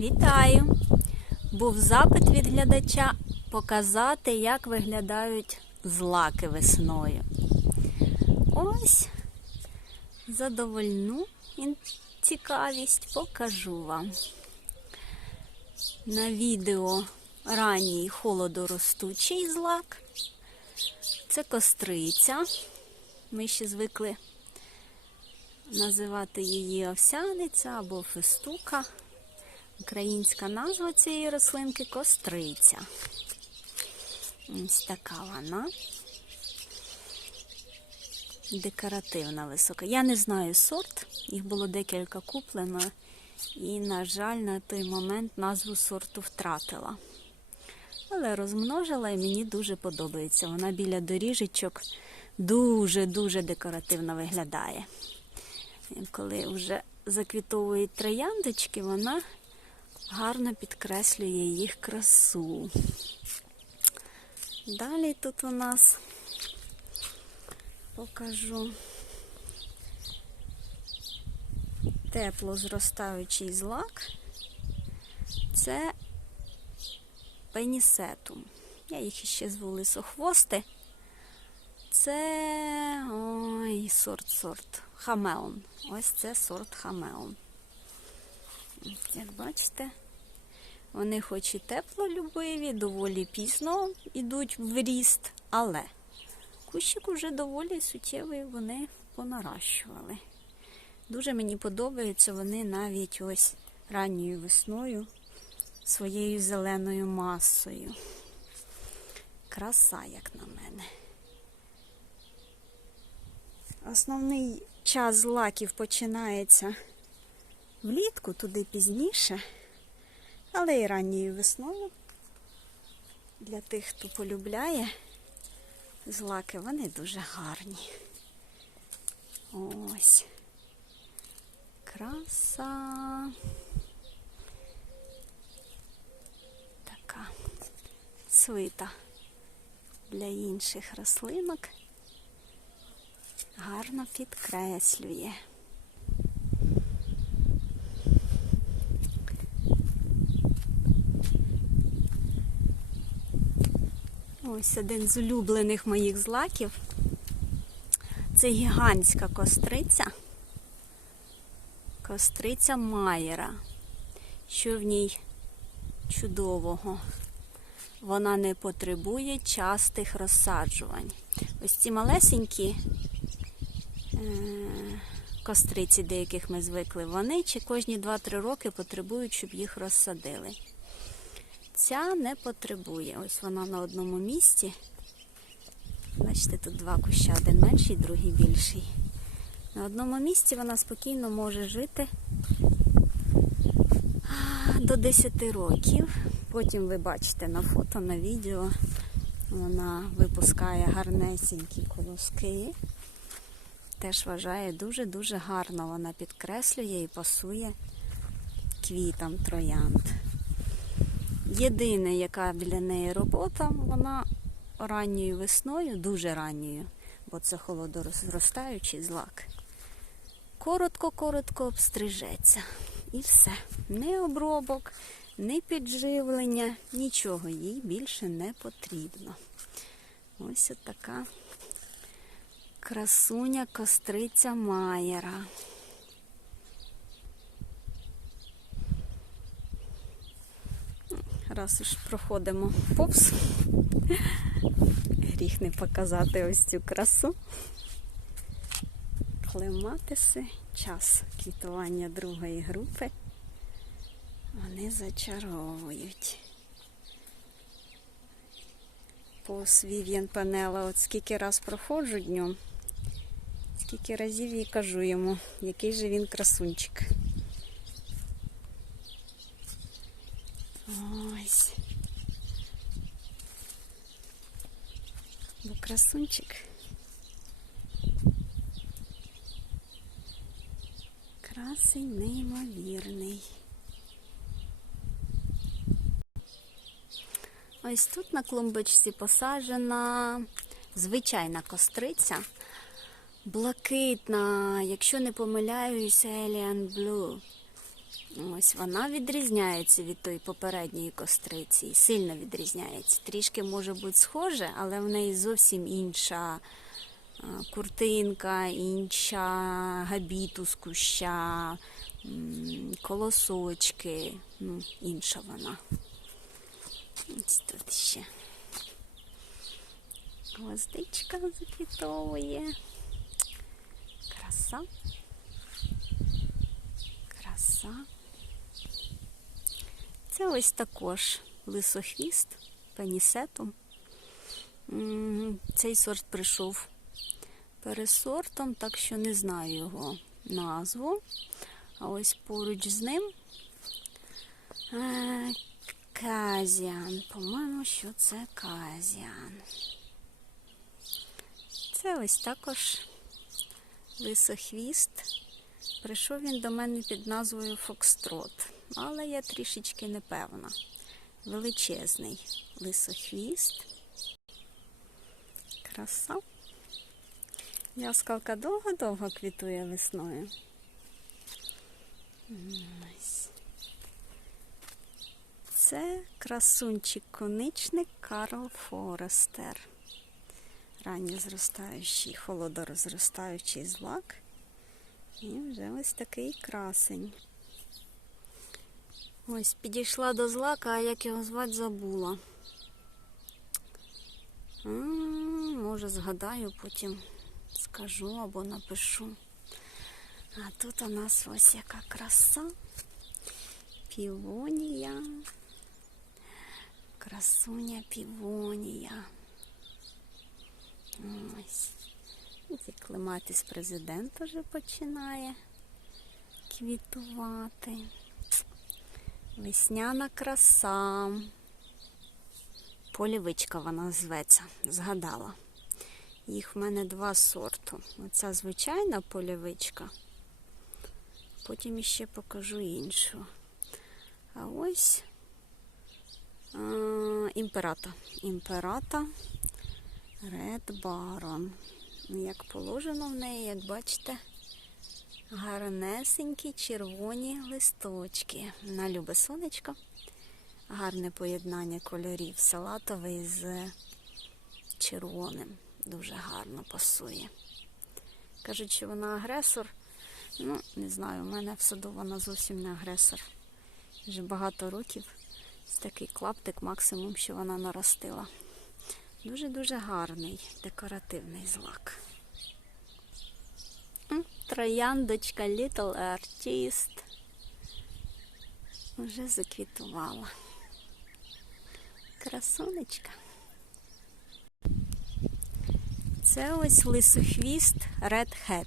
Вітаю! Був запит від глядача показати, як виглядають злаки весною. Ось задовольну цікавість покажу вам. На відео ранній холодоростучий злак. Це костриця. Ми ще звикли називати її овсяниця або фестука. Українська назва цієї рослинки костриця. Ось така вона. Декоративна висока. Я не знаю сорт, їх було декілька куплено, і, на жаль, на той момент назву сорту втратила. Але розмножила і мені дуже подобається. Вона біля доріжечок дуже-дуже декоративно виглядає. Коли вже заквітовують трояндочки, вона гарно підкреслює їх красу. Далі тут у нас покажу тепло зростаючий злак. Це пенісетум. Я їх іще зву лисохвости. Це ой, сорт, сорт. Хамеон. Ось це сорт хамеон. Як бачите, вони хоч і теплолюбиві, доволі пізно йдуть в ріст, але кущик уже доволі суттєвий вони понаращували. Дуже мені подобаються вони навіть ось ранньою весною своєю зеленою масою. Краса, як на мене. Основний час злаків починається влітку, туди пізніше, але і ранньою весною. Для тих, хто полюбляє злаки, вони дуже гарні. Ось. Краса. Така цвита для інших рослинок гарно підкреслює. Ось один з улюблених моїх злаків. Це гігантська костриця. Костриця Майера. Що в ній чудового? Вона не потребує частих розсаджувань. Ось ці малесенькі е, костриці, до яких ми звикли, вони чи кожні 2-3 роки потребують, щоб їх розсадили. Ця не потребує. Ось вона на одному місці. Бачите, тут два куща, один менший, другий більший. На одному місці вона спокійно може жити до 10 років. Потім ви бачите на фото, на відео, вона випускає гарнесенькі колоски. Теж вважає дуже-дуже гарно. Вона підкреслює і пасує квітам троянд. Єдине, яка для неї робота, вона ранньою весною, дуже ранньою, бо це холодорозростаючий злак. Коротко-коротко обстрижеться. І все. Ні обробок, ні підживлення, нічого їй більше не потрібно. Ось така красуня костриця Майера. Раз уж проходимо повз, гріх не показати ось цю красу. Клематиси, час квітування другої групи. Вони зачаровують. Повз Вів'ян Панела, от скільки раз проходжу днем, скільки разів і кажу йому, який же він красунчик. Ось. Бо красунчик. Красий неймовірний. Ось тут на клумбочці посаджена звичайна костриця. Блакитна, якщо не помиляюся, Alien Blue. Ось вона відрізняється від тої попередньої костриці. Сильно відрізняється. Трішки може бути схоже, але в неї зовсім інша куртинка, інша габітус куща, колосочки. Ну, інша вона. Ось тут ще. Гвоздичка заквітовує. Краса. Краса. Це ось також лисохвіст пенісетом. Цей сорт прийшов пересортом, так що не знаю його назву. А ось поруч з ним е, казіан. По-моєму, що це казіан. Це ось також лисохвіст. Прийшов він до мене під назвою Фокстрот, але я трішечки непевна. Величезний лисохвіст. Краса. Яскалка довго-довго квітує весною. Це красунчик-коничник Карл Форестер. Ранньо зростаючий, холодорозростаючий злак. І вже ось такий красень. Ось підійшла до злака, а як його звати забула. Може, згадаю, потім скажу або напишу. А тут у нас ось яка краса. Півонія. Красуня півонія. Ось. І клематис президент уже починає квітувати. Весняна краса. Полівичка вона зветься, згадала. Їх в мене два сорту. Оця звичайна полівичка. Потім іще покажу іншу. А ось а, імперата. Імперата Ред Барон. Як положено в неї, як бачите, гарнесенькі червоні листочки. На любе сонечко. Гарне поєднання кольорів салатовий з червоним. Дуже гарно пасує. Кажуть, що вона агресор. Ну, не знаю, у мене в саду вона зовсім не агресор. Вже багато років. Такий клаптик, максимум, що вона наростила. Дуже-дуже гарний декоративний злак. Трояндочка Little Artist. Вже заквітувала. Красунечка. Це ось лисохвіст Red Head.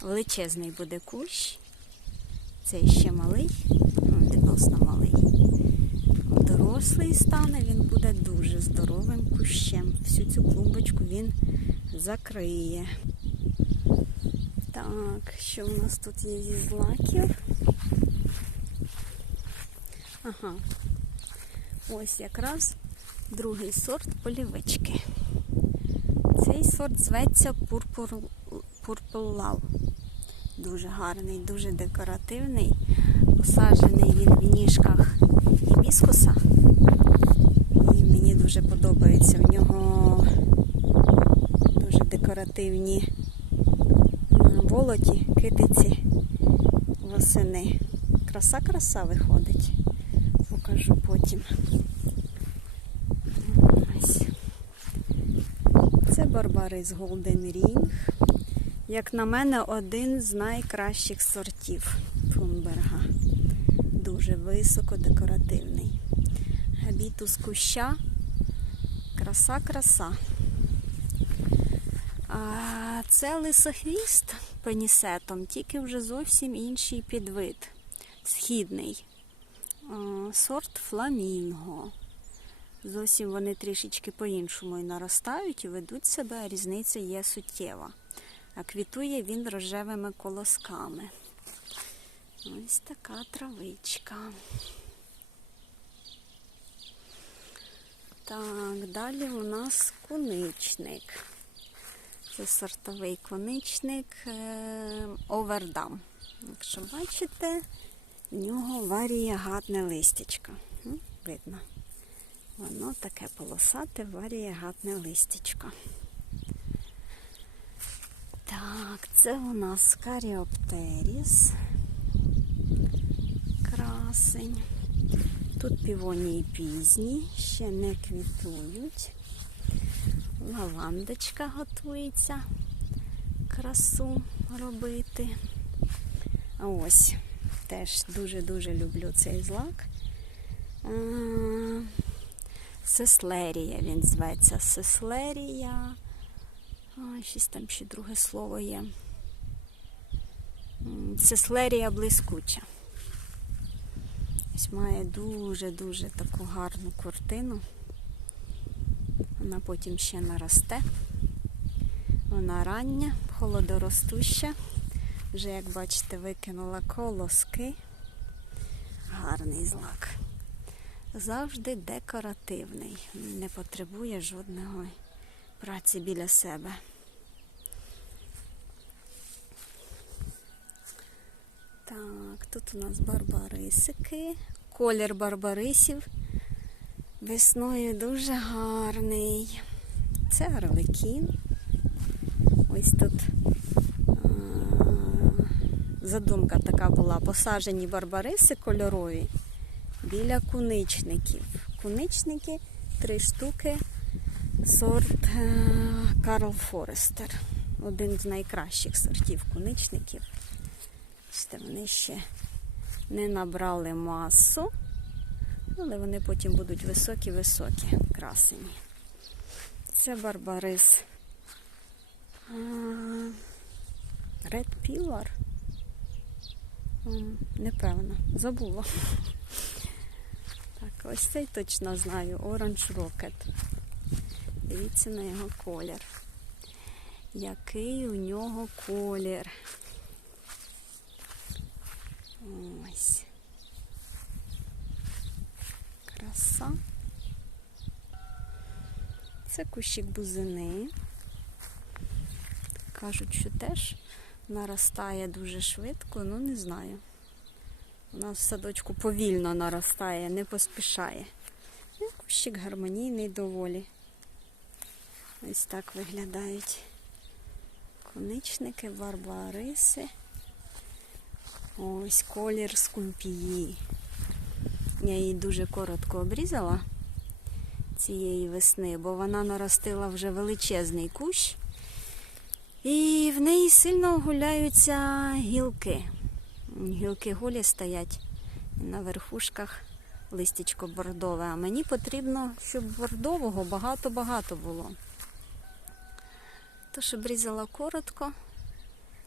Величезний буде кущ. Цей ще малий, ну, відносно малий. Дорослий стане, він буде дуже здоровим кущем. Всю цю клумбочку він закриє. Так, що у нас тут є зі злаків? Ага. Ось якраз другий сорт полівички. Цей сорт зветься Purple, Love. Дуже гарний, дуже декоративний. Посаджений він в ніжках гібіскуса. І мені дуже подобається. В нього дуже декоративні волоті, китиці восени. Краса-краса виходить. Покажу потім. Це Барбарис Голден Рінг. Як на мене, один з найкращих сортів Фунберга. Дуже високо декоративний. Габітус куща. Краса-краса. Це лисохвіст пенісетом, тільки вже зовсім інший підвид. Східний. Сорт фламінго. Зовсім вони трішечки по-іншому і наростають і ведуть себе, а різниця є суттєва. А квітує він рожевими колосками. Ось така травичка. Так, далі у нас куничник. Це сортовий коничник е, Овердам. Якщо бачите, в нього варієгатне листячко. Видно. Воно таке полосате варієгатне листячко. Так, це у нас каріоптеріс. Красень. Тут півонії пізні, ще не квітують. Лавандочка готується красу робити. Ось теж дуже-дуже люблю цей злак. Сеслерія він зветься. Сеслерія. Щось там ще друге слово є. Сеслерія блискуча. Ось має дуже-дуже таку гарну картину. Вона потім ще наросте. Вона рання, холодоростуща. Вже, як бачите, викинула колоски. Гарний злак. Завжди декоративний. Не потребує жодної праці біля себе. Так, тут у нас барбарисики. Колір барбарисів весною дуже гарний. Це арлекін. Ось тут а, задумка така була. Посаджені барбариси кольорові біля куничників. Куничники три штуки, сорт е, Карл Форестер. Один з найкращих сортів куничників. Вони ще не набрали масу, але вони потім будуть високі-високі, красені. Це барбарис. Red Pillar. Непевно, забула. Так, ось цей точно знаю. Orange Rocket. Дивіться на його колір. Який у нього колір. Ось. Краса. Це кущик бузини. Кажуть, що теж наростає дуже швидко, ну не знаю. У нас в садочку повільно наростає, не поспішає. Ну, Кущик гармонійний доволі. Ось так виглядають коничники, барбариси. Ось колір скумпії. Я її дуже коротко обрізала цієї весни, бо вона наростила вже величезний кущ. І в неї сильно гуляються гілки. Гілки голі стоять на верхушках листячко бордове. А мені потрібно, щоб бордового багато-багато було. Тож обрізала коротко,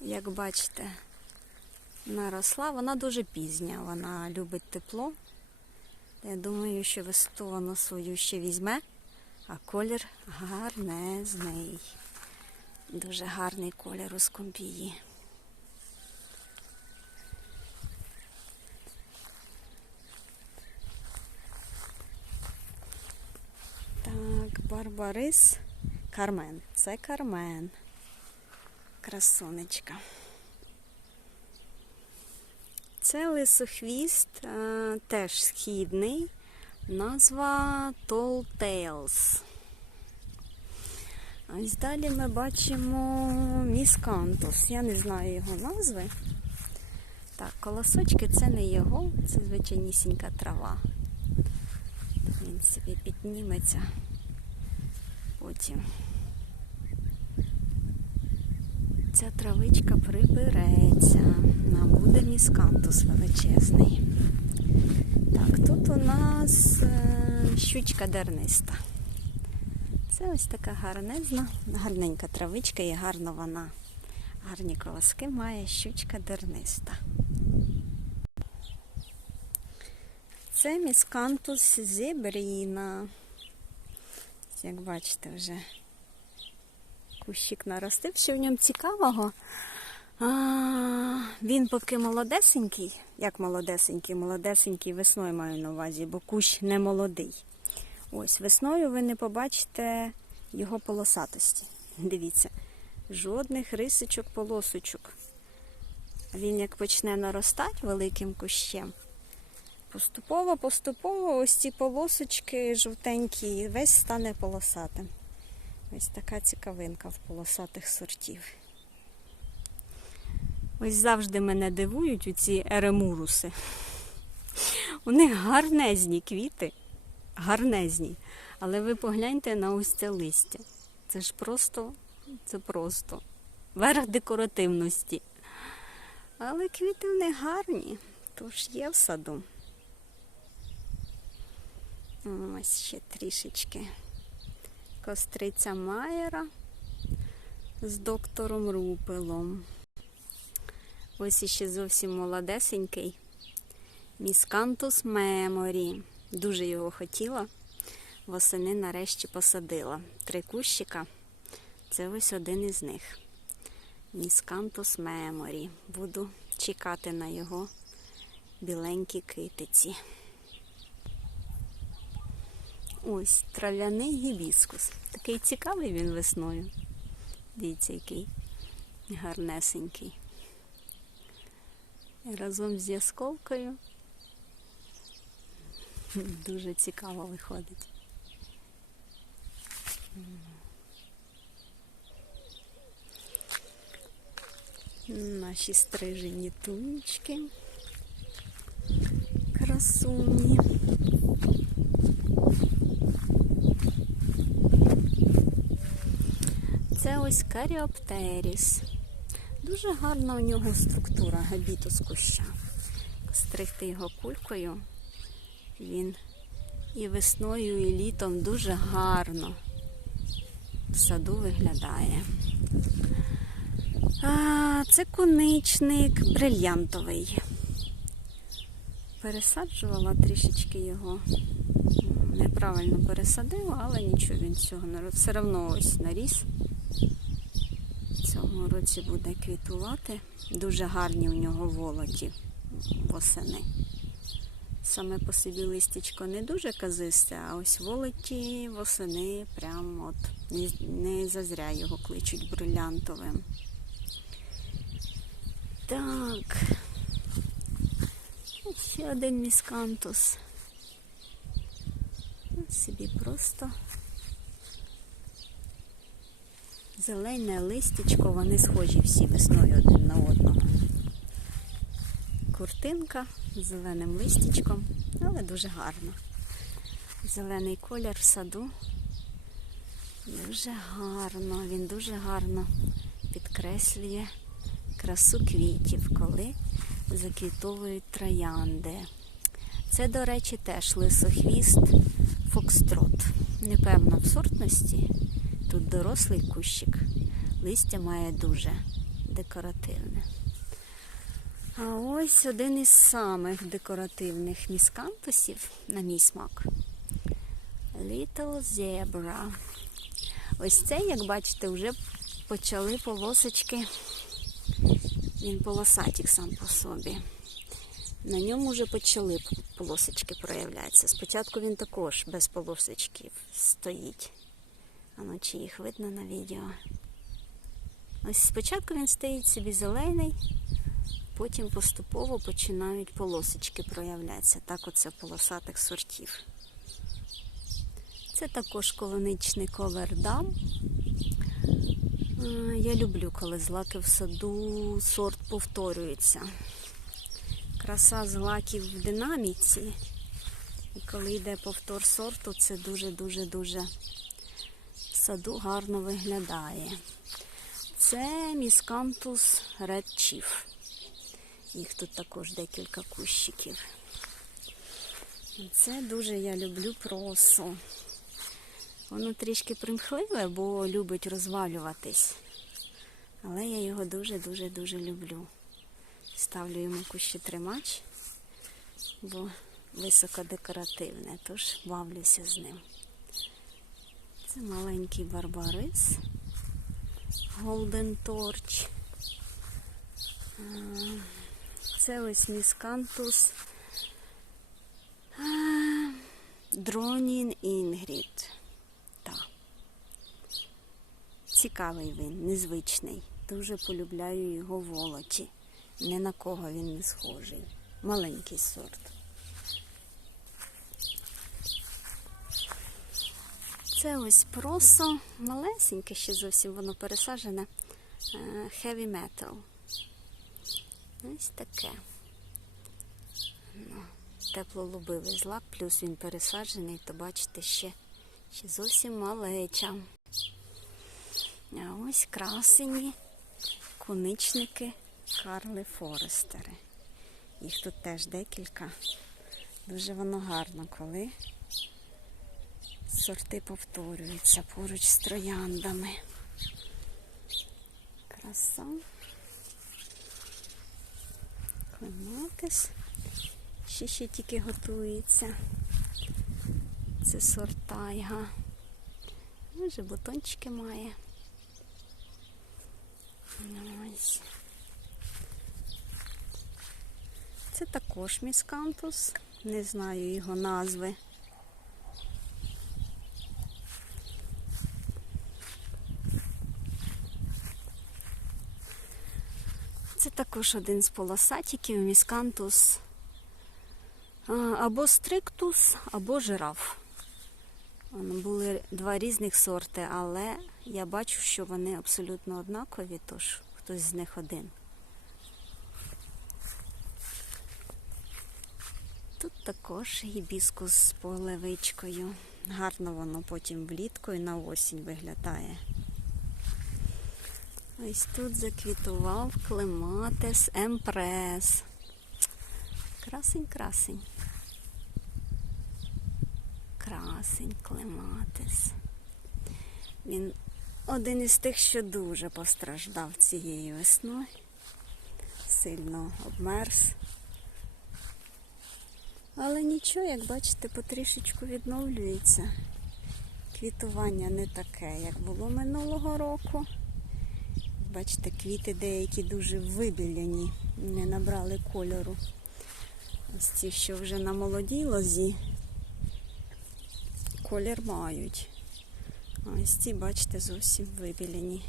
як бачите, наросла. Вона дуже пізня, вона любить тепло. Я думаю, що висоту вона свою ще візьме, а колір гарнезний. Дуже гарний колір у скумпії. Так, Барбарис Кармен. Це Кармен. Красунечка. Це лисохвіст, е, теж східний. Назва Tall Tales. Ось далі ми бачимо міскантус. Я не знаю його назви. Так, колосочки це не його, це звичайнісінька трава. Він собі підніметься потім. Ця травичка прибереться. Нам буде міскантус величезний. Так, тут у нас е, щучка дерниста. Це ось така гарнезна, гарненька травичка і гарно вона. Гарні колоски має щучка дерниста. Це міскантус зебріна. Як бачите, вже кущик наростив. Що в ньому цікавого? А, він поки молодесенький, як молодесенький, молодесенький весною маю на увазі, бо кущ не молодий. Ось весною ви не побачите його полосатості. Дивіться, жодних рисочок, полосочок. Він як почне наростати великим кущем, поступово, поступово ось ці полосочки жовтенькі, весь стане полосатим. Ось така цікавинка в полосатих сортів. Ось завжди мене дивують у ці еремуруси. У них гарнезні квіти, гарнезні. Але ви погляньте на ось це листя. Це ж просто, це просто верх декоративності. Але квіти в них гарні, тож є в саду. Ось ще трішечки. Костриця Майера з доктором Рупелом. Ось іще зовсім молодесенький. Міскантус Меморі. Дуже його хотіла. Восени нарешті посадила. Три кущика. Це ось один із них. Міскантус Меморі. Буду чекати на його біленькі китиці. Ось трав'яний гібіскус. Такий цікавий він весною. Дивіться, який гарнесенький. Разом з ясковкою дуже цікаво виходить. Наші стрижені тунечки. Красуні. Це ось каріоптеріс. Дуже гарна у нього структура габітус куща. Стригти його кулькою. Він і весною, і літом дуже гарно в саду виглядає. А, це куничник брильянтовий. Пересаджувала трішечки його. Неправильно пересадила, але нічого він цього не робить. Все одно ось наріс. Цього році буде квітувати. Дуже гарні у нього волоті восени. Саме по собі листячко не дуже казисте, а ось волоті восени прям от не зазря його кличуть брилянтовим. Так. Ще один міскантус. Собі просто зелене листячко, вони схожі всі весною один на одного. Куртинка з зеленим листячком, але дуже гарно. Зелений колір в саду. Дуже гарно, він дуже гарно підкреслює красу квітів, коли заквітовують троянди. Це, до речі, теж лисохвіст фокстрот. Непевна в сортності. Тут дорослий кущик. Листя має дуже декоративне. А ось один із самих декоративних міскантусів, на мій смак. Little Zebra. Ось це, як бачите, вже почали полосочки. Він полосатик сам по собі. На ньому вже почали полосочки проявлятися. Спочатку він також без полосочків стоїть. А ну чи їх видно на відео. Ось спочатку він стоїть собі зелений, потім поступово починають полосочки проявлятися. Так оце полосатих сортів. Це також колоничний ковердам. Е, Я люблю, коли злаки в саду сорт повторюється. Краса злаків в динаміці. І коли йде повтор сорту, це дуже-дуже-дуже саду гарно виглядає. Це міскантус Chief. Їх тут також декілька кущиків. Це дуже я люблю просо. Воно трішки примхливе, бо любить розвалюватись. Але я його дуже-дуже-дуже люблю. Ставлю йому кущі тримач, бо високодекоративне, тож бавлюся з ним. Це маленький барбарис, Golden Torch. Це ось міскантус Дронін Інгрід. Так. Цікавий він, незвичний. Дуже полюбляю його волоті. ні на кого він не схожий. Маленький сорт. Це ось просо, малесеньке ще зовсім воно пересаджене. е, Heavy metal. Ось таке. Ну, теплолюбивий злак, плюс він пересаджений, то бачите, ще, ще зовсім малеча. А ось красені куничники Карли Форестери. Їх тут теж декілька. Дуже воно гарно, коли сорти повторюються поруч з трояндами. Краса. Клематис. Ще ще тільки готується. Це сорт тайга. Вже бутончики має. Ось. Це також міскантус. Не знаю його назви. Це також один з полосатиків, міскантус або стриктус, або жираф. Були два різних сорти, але я бачу, що вони абсолютно однакові, тож хтось з них один. Тут також гібіскус з полевичкою. Гарно воно потім влітку і на осінь виглядає. Ось тут заквітував клематис емпрес. Красень, красень. Красень, клематис. Він один із тих, що дуже постраждав цією весною. Сильно обмерз. Але нічого, як бачите, потрішечку відновлюється. Квітування не таке, як було минулого року. Бачите, квіти деякі дуже вибіляні, не набрали кольору. Ось ці, що вже на молодій лозі, колір мають. Ось ці, бачите, зовсім вибілені.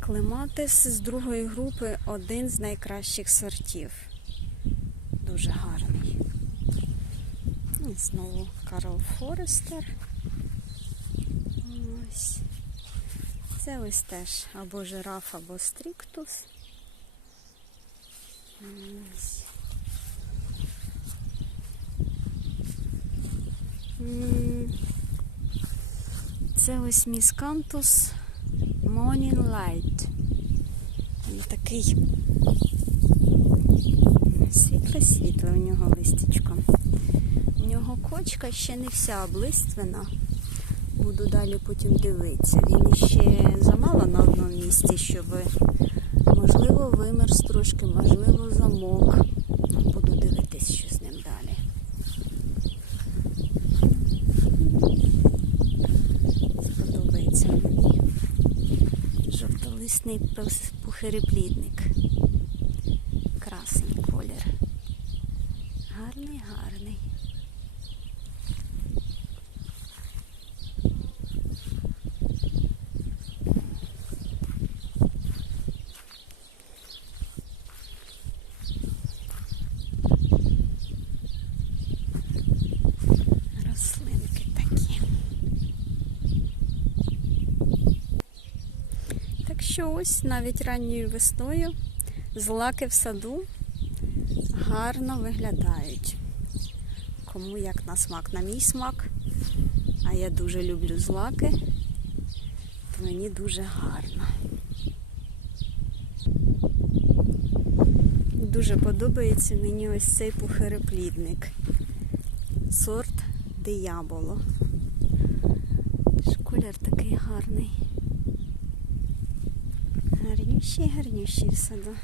Клематис з другої групи один з найкращих сортів. Дуже гарний. І знову Карл Форестер. Ось. Це ось теж або жираф, або стріктус. Це ось міскантус Morning Light. Він такий світле-світле у нього листячко. У нього кочка ще не вся облиствена. Буду далі потім дивитися. Він ще замало на одному місці, щоб можливо вимерз трошки, можливо, замок. Буду дивитись, що з ним далі. Сподобається мені. Жовтолисний пухиреплідник. Красний колір. Гарний, гарний. Рослинки такі. Так що ось навіть ранньою весною злаки в саду гарно виглядають. Кому як на смак, на мій смак. А я дуже люблю злаки, мені дуже гарно. Дуже подобається мені ось цей пухиреплідник. Сорт дияволо. Колір такий гарний. Гарнющий, гарнющий в саду.